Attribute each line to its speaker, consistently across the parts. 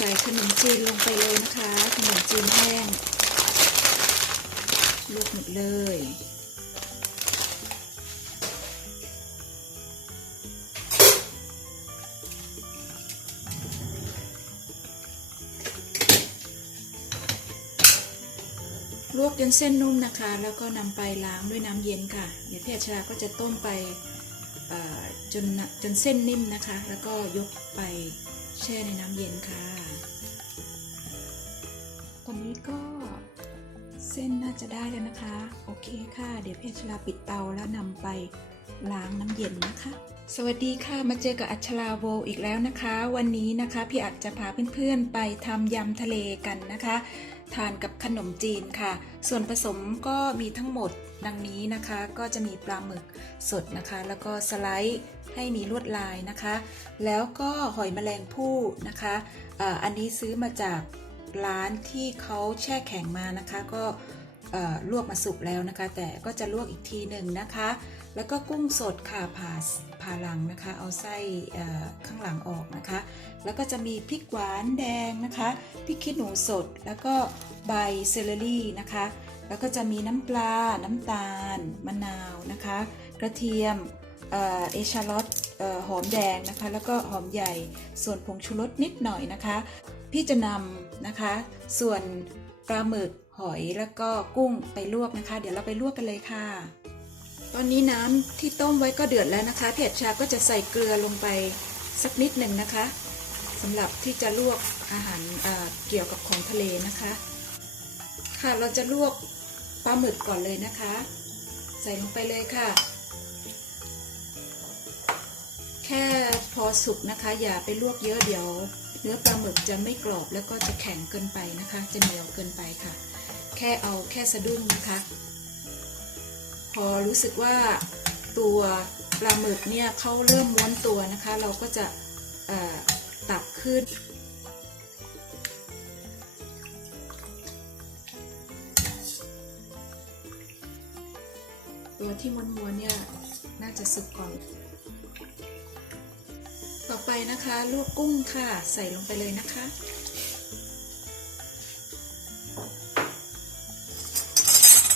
Speaker 1: ใส่ขนมจีนลงไปเลยนะคะ ขนมจีนแห้งลวกหมดเลยลวกจนเส้นนุ่มนะคะ แล้วก็นำไปล้างด้วยน้ำเย็นค่ะ เดี๋ยวพี่อัชราก็จะต้มไปจนจนเส้นนิ่มนะคะ แล้วก็ยกไป แช่ในน้ำเย็นค่ะ ตอนนี้ก็เส้นน่าจะได้แล้วนะคะ โอเคค่ะ เดี๋ยวเพชราปิดเตาแล้วนำไปล้างน้ำเย็นนะคะ สวัสดีค่ะ มาเจอกับอัชราโวอีกแล้วนะคะ วันนี้นะคะ พี่อัจจะพาเพื่อนๆไปทำยำทะเลกันนะคะ ทานกับขนมจีนค่ะ ส่วนผสมก็มีทั้งหมดดังนี้นะคะ ก็จะมีปลาหมึกสดนะคะ แล้วก็สไลด์ให้มีลวดลายนะคะ แล้วก็หอยแมลงภู่นะคะอันนี้ซื้อมาจากร้านที่เขาแช่แข็งมานะคะ ก็ ลวกมาสุกแล้วนะคะ แต่ก็จะลวกอีกทีหนึ่งนะคะ แล้วก็กุ้งสดค่ะผ่าผ่าหลังนะคะ เอาไส้ข้างหลังออกนะคะ แล้วก็จะมีพริกหวานแดงนะคะพริกขี้หนูสดแล้วก็ใบเซเลอรี่นะคะ แล้วก็จะมีน้ำปลา น้ำตาล มะนาวนะคะ กระเทียมเออเอชาลอตออหอมแดงนะคะ แล้วก็หอมใหญ่ส่วนผงชูรสนิดหน่อยนะคะ พี่จะนำนะคะ ส่วนปลาหมึก หอยแล้วก็กุ้งไปลวกนะคะ เดี๋ยวเราไปลวกกันเลยค่ะ ตอนนี้น้ำที่ต้มไว้ก็เดือดแล้วนะคะเพจชาก็จะใส่เกลือลงไปสักนิดหนึ่งนะคะสำหรับที่จะลวกอาหารเอ่อเกี่ยวกับของทะเลนะคะ ค่ะเราจะลวกปลาหมึกก่อนเลยนะคะ ใส่ลงไปเลยค่ะ แค่พอสุกนะคะ อย่าไปลวกเยอะเดี๋ยว เนื้อปลาหมึกจะไม่กรอบแล้วก็จะแข็งเกินไปนะคะ จะเหนียวเกินไปค่ะ แค่เอาแค่สะดุ้งนะคะ พอรู้สึกว่าตัวปลาหมึกเนี่ยเขาเริ่มม้วนตัวนะคะ เราก็จะตักขึ้น ตัวที่ม้วนๆเนี่ยน่าจะสุกก่อน ต่อไปนะคะลวกกุ้งค่ะ ใส่ลงไปเลยนะคะ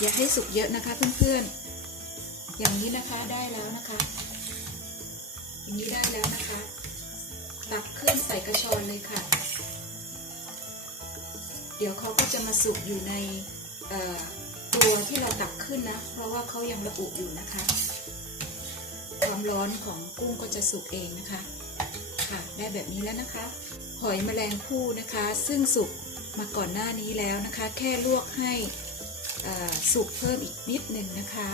Speaker 1: อย่าให้สุกเยอะนะคะเพื่อนๆ อย่างนี้นะคะได้แล้วนะคะ อย่างนี้ได้แล้วนะคะ ตักขึ้นใส่กระชอนเลยค่ะ เดี๋ยวเขาก็จะมาสุกอยู่ในตัวที่เราตักขึ้นนะ เพราะว่าเขายังระอุอยู่นะคะ ความร้อนของกุ้งก็จะสุกเองนะคะ ค่ะ ได้แบบนี้แล้วนะคะ หอยแมลงภู่นะคะ ซึ่งสุกมาก่อนหน้านี้แล้วนะคะ แค่ลวกให้สุกเพิ่มอีกนิดหนึ่งนะคะ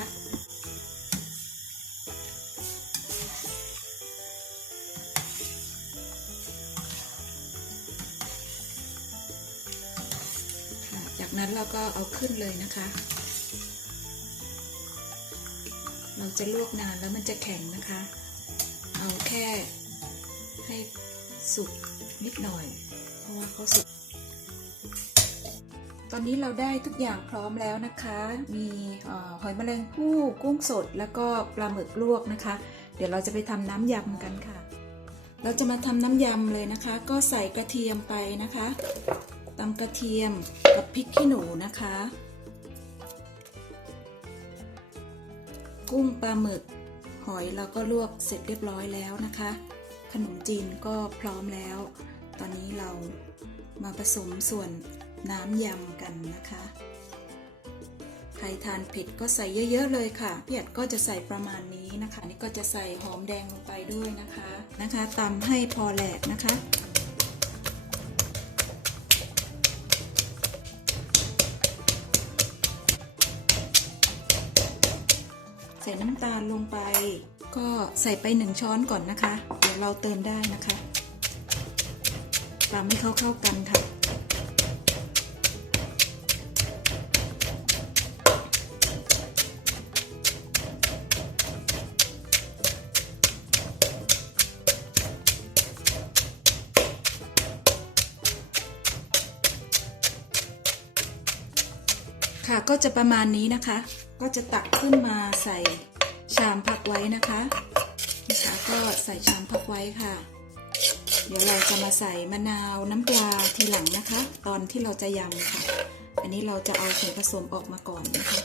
Speaker 1: จากนั้นเราก็เอาขึ้นเลยนะคะ เราจะลวกนานแล้วมันจะแข็งนะคะ เอาแค่ ให้สุกนิดหน่อย เพราะว่าเขาสุก ตอนนี้เราได้ทุกอย่างพร้อมแล้วนะคะ มีอหอยแมลงภู่กุ้งสดแล้วก็ปลาหมึกลวกนะคะ เดี๋ยวเราจะไปทำน้ำยำกันค่ะ เราจะมาทำน้ำยำเลยนะคะ ก็ใส่กระเทียมไปนะคะตำกระเทียมกับพริกขี้หนูนะคะ กุ้งปลาหมึกหอยเราก็ลวกเสร็จเรียบร้อยแล้วนะคะ ขนมจีนก็พร้อมแล้ว ตอนนี้เรามาผสมส่วนน้ำยำกันนะคะ ใครทานเผ็ดก็ใส่เยอะ ๆ เลยค่ะพี่อัดก็จะใส่ประมาณนี้นะคะนี่ก็จะใส่หอมแดงลงไปด้วยนะคะนะคะตำให้พอแหลกนะคะใส่น้ำตาลลงไป ก็ใส่ไปหนึ่งช้อนก่อนนะคะ เดี๋ยวเราเติมได้นะคะตามให้เข้าเข้ากันค่ะ ค่ะก็จะประมาณนี้นะคะ ก็จะตักขึ้นมาใส่ ชามพักไว้นะคะนะคะก็ใส่ชามพักไว้ค่ะ เดี๋ยวเราจะมาใส่มะนาวน้ำปลาทีหลังนะคะ ตอนที่เราจะยำค่ะ อันนี้เราจะเอาส่วนผสมออกมาก่อนนะคะ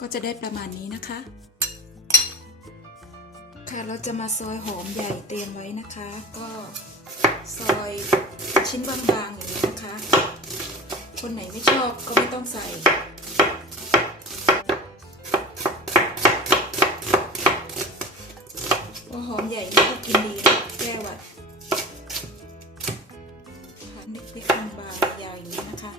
Speaker 1: ก็จะได้ประมาณนี้นะคะ ค่ะเราจะมาซอยหอมใหญ่เตรียมไว้นะคะ ก็ซอยชิ้นบางๆอย่างนี้นะคะ คนไหนไม่ชอบก็ไม่ต้องใส่ หอมใหญ่นี่ก็กินดีนะแก้หวัดหั่นเล็กๆบางๆยาวอย่างนี้นะคะ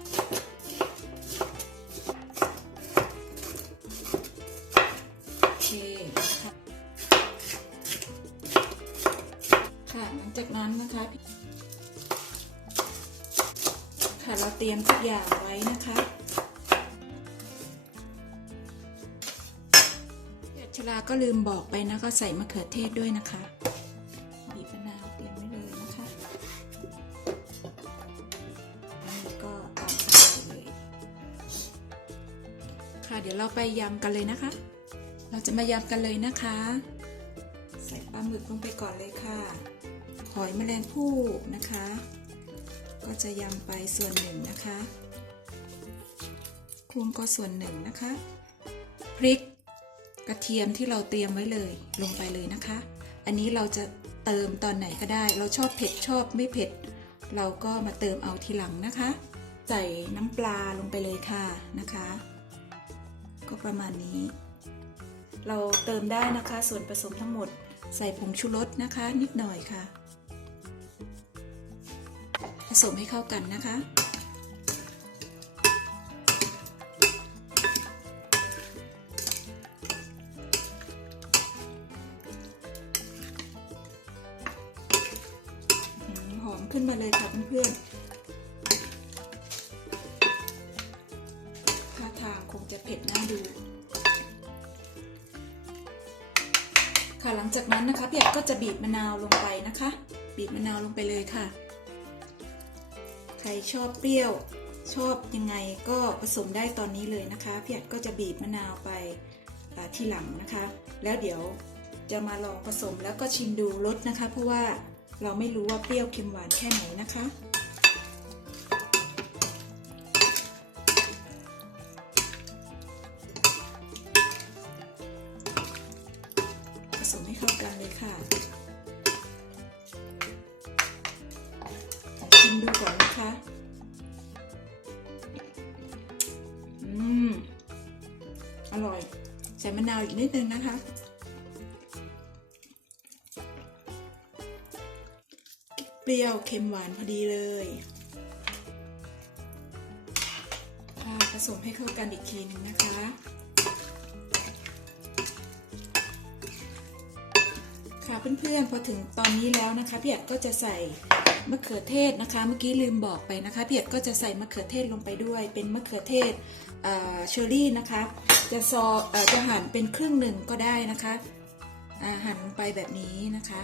Speaker 1: โอเคค่ะค่ะหลังจากนั้นนะคะค่ะเราเตรียมทุกอย่างไว้นะคะาก็ลืมบอกไปนะก็ใส่มะเขือเทศด้วยนะคะบีบมะนาวเตรียมไว้เลยนะคะนนี้ก็ตามสบายเลย ค่ะเดี๋ยวเราไปยำกันเลยนะคะ เราจะมายำกันเลยนะคะ ใส่ปลาหมึกลงไปก่อนเลยค่ะ หอยแมลงภู่นะคะ ก็จะยำไปส่วนหนึ่งนะคะกุ้งก็ส่วนหนึ่งนะคะ พริก กระเทียมที่เราเตรียมไว้เลยลงไปเลยนะคะ อันนี้เราจะเติมตอนไหนก็ได้ เราชอบเผ็ดชอบไม่เผ็ด เราก็มาเติมเอาทีหลังนะคะ ใส่น้ำปลาลงไปเลยค่ะนะคะ ก็ประมาณนี้ เราเติมได้นะคะ ส่วนผสมทั้งหมดใส่ผงชูรสนะคะ นิดหน่อยค่ะ ผสมให้เข้ากันนะคะ นมาเลยค่ะเพื่อนๆท่าทางคงจะเผ็ดน่าดู ค่ะหลังจากนั้นนะคะพี่แอดก็จะบีบมะนาวลงไปนะคะ บีบมะนาวลงไปเลยค่ะ ใครชอบเปรี้ยวชอบยังไงก็ผสมได้ตอนนี้เลยนะคะพี่แอดก็จะบีบมะนาวไปทีหลังนะคะ แล้วเดี๋ยวจะมาลองผสมแล้วก็ชิมดูรสนะคะ เพราะว่า เราไม่รู้ว่าเปรี้ยวเค็มหวานแค่ไหนนะคะ ผสมให้เข้ากันเลยค่ะชิมดูก่อนนะคะ อืม อร่อย ใส่มะนาวอีกนิดนึงนะคะ ปรี้ยวเค็มหวานพอดีเลยผสมให้เข้ากันอีกทีนึงนะคะ ค่ะเพื่อนๆพอถึงตอนนี้แล้วนะคะพี่แอดก็จะใส่มะเขือเทศนะคะ เมื่อกี้ลืมบอกไปนะคะพี่แอดก็จะใส่มะเขือเทศลงไปด้วย เป็นมะเขือเทศเอ่อเชอรี่นะคะ จะซออจะหั่นเป็นครึ่งหนึ่งก็ได้นะคะ หั่นไปแบบนี้นะคะ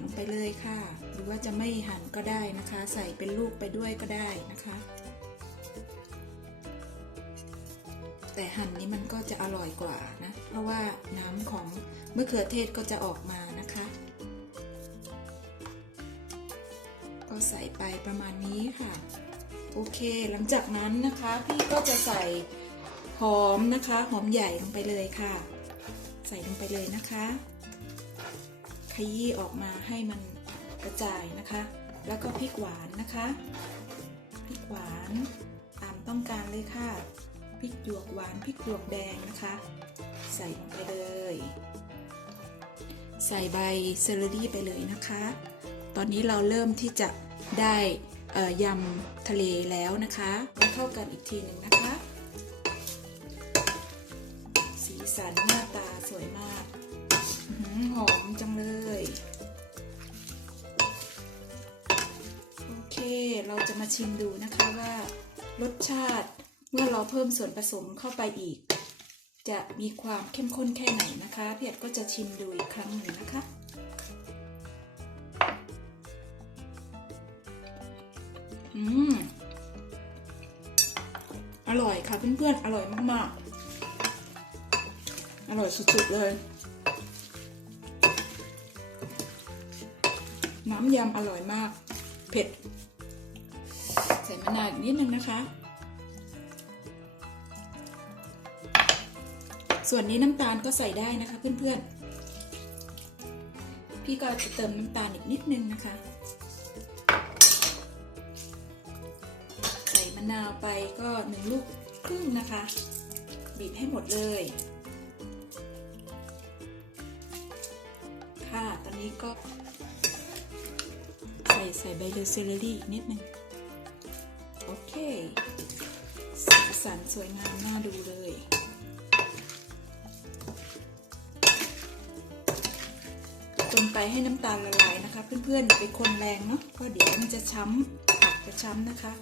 Speaker 1: ลงไปเลยค่ะ หรือว่าจะไม่หั่นก็ได้นะคะ ใส่เป็นลูกไปด้วยก็ได้นะคะ แต่หั่นนี้มันก็จะอร่อยกว่านะ เพราะว่าน้ำของมะเขือเทศก็จะออกมานะคะ ก็ใส่ไปประมาณนี้ค่ะ โอเค หลังจากนั้นนะคะพี่ก็จะใส่หอมนะคะ หอมใหญ่ลงไปเลยค่ะ ใส่ลงไปเลยนะคะ ขยี้ออกมาให้มันกระจายนะคะ แล้วก็พริกหวานนะคะพริกหวานตามต้องการเลยค่ะพริกหยวกหวานพริกหยวกแดงนะคะ ใส่ลงไปเลย ใส่ใบเซเลอรี่ไปเลยนะคะ ตอนนี้เราเริ่มที่จะได้ยำทะเลแล้วนะคะมาเข้ากันอีกทีหนึ่งนะคะ สีสันหน้าตาสวยมาก หอมจังเลย โอเค เราจะมาชิมดูนะคะว่ารสชาติเมื่อเราเพิ่มส่วนผสมเข้าไปอีก จะมีความเข้มข้นแค่ไหนนะคะเพี่แอดก็จะชิมดูอีกครั้งหนึ่งนะคะอืมอร่อยค่ะเพื่อนๆ อร่อยมากๆ อร่อยสุดๆเลย น้ำยำอร่อยมาก เผ็ด ใส่มะนาวนิดนึงนะคะ ส่วนนี้น้ำตาลก็ใส่ได้นะคะเพื่อนๆ พี่ก็จะเติมน้ำตาลอีกนิดนึงนะคะ ใส่มะนาวไปก็หนึ่งลูกครึ่งนะคะ บีบให้หมดเลยค่ะ ตอนนี้ก็ ใส่ใบเลอเซเลอรี่อีกนิดนึง โอเค สีสันสวยงามน่าดูเลย จนไปให้น้ำตาลละลายนะคะ เพื่อนๆไปคนแรงเนาะเพราะเดี๋ยวมันจะช้ำผักจะช้ำนะคะ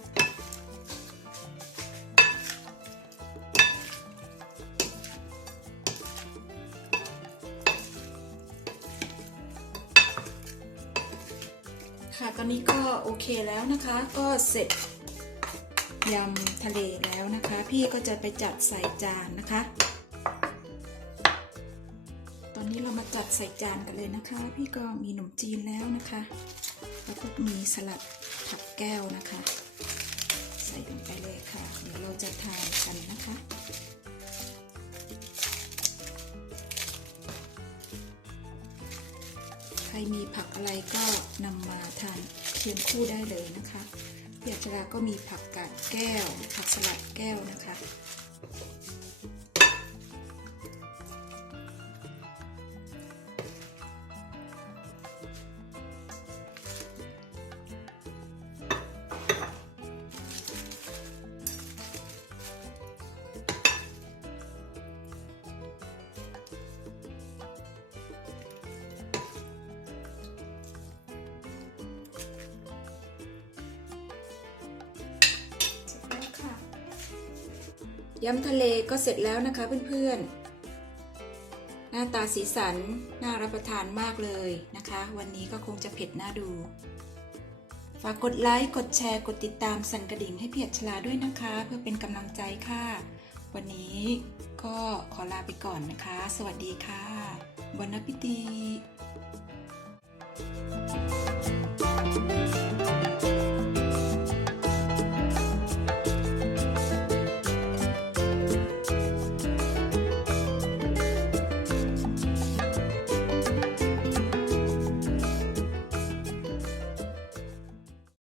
Speaker 1: อนนี้ก็โอเคแล้วนะคะ ก็เสร็จยำทะเลแล้วนะคะ พี่ก็จะไปจัดใส่จานนะคะ ตอนนี้เรามาจัดใส่จานกันเลยนะคะ พี่ก็มีขนมจีนแล้วนะคะ แล้วก็มีสลัดผักแก้วนะคะ ใส่ลงไปเลยค่ะ เดี๋ยวเราจะทานกันนะคะ รมีผักอะไรก็นำมาทานเคียงคู่ได้เลยนะคะพี่อัจฉราก็มีผักกาดแก้ว ผักสลัดแก้วนะคะ ยำทะเลก็เสร็จแล้วนะคะเพื่อนๆ หน้าตาสีสันน่ารับประทานมากเลยนะคะ วันนี้ก็คงจะเผ็ดน่าดู ฝากกดไลค์ กดแชร์ กดติดตามสั่นกระดิ่งให้เพียรชลาด้วยนะคะ เพื่อเป็นกำลังใจค่ะ วันนี้ก็ขอลาไปก่อนนะคะ สวัสดีค่ะบอนนัปปิตี